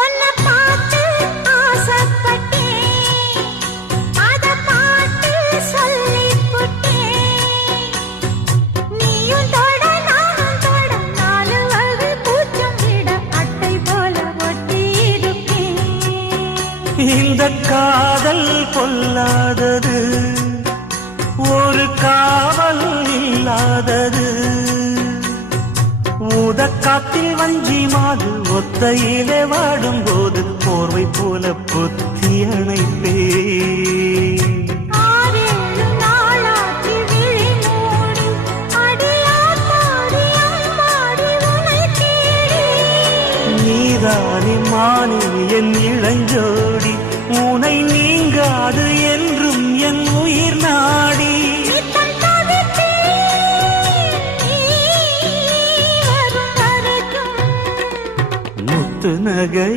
உன்னை பார்த்து ஆசைப்பட்டேன், அத பாட்டு சொல்லிப் புட்டேன். நீயும் தொட நானும் தொட, நாலு வகை பூச்சும் விட அட்டை போல ஒட்டி இருப்பேன். இந்த காதல் பொல்லாதது, ஒரு காவல் இல்லாதது. ஊதக்காத்தில் வஞ்சி மாது ஒத்தையிலே வாடும் போது போர்வை போல பொத்தி அணைப்பே. ஆறேழு நாளாகி விழி மூடி, அடியாத்தாடி அம்மாடி உனை தேடி. நீதானே மானே என் இளஞ்சோடி, உனை நீங்காது என்றும் என் உயிர் நாடி. நித்தம் தவிப்பேன் நீ வரும் வரைக்கும். முத்து நகை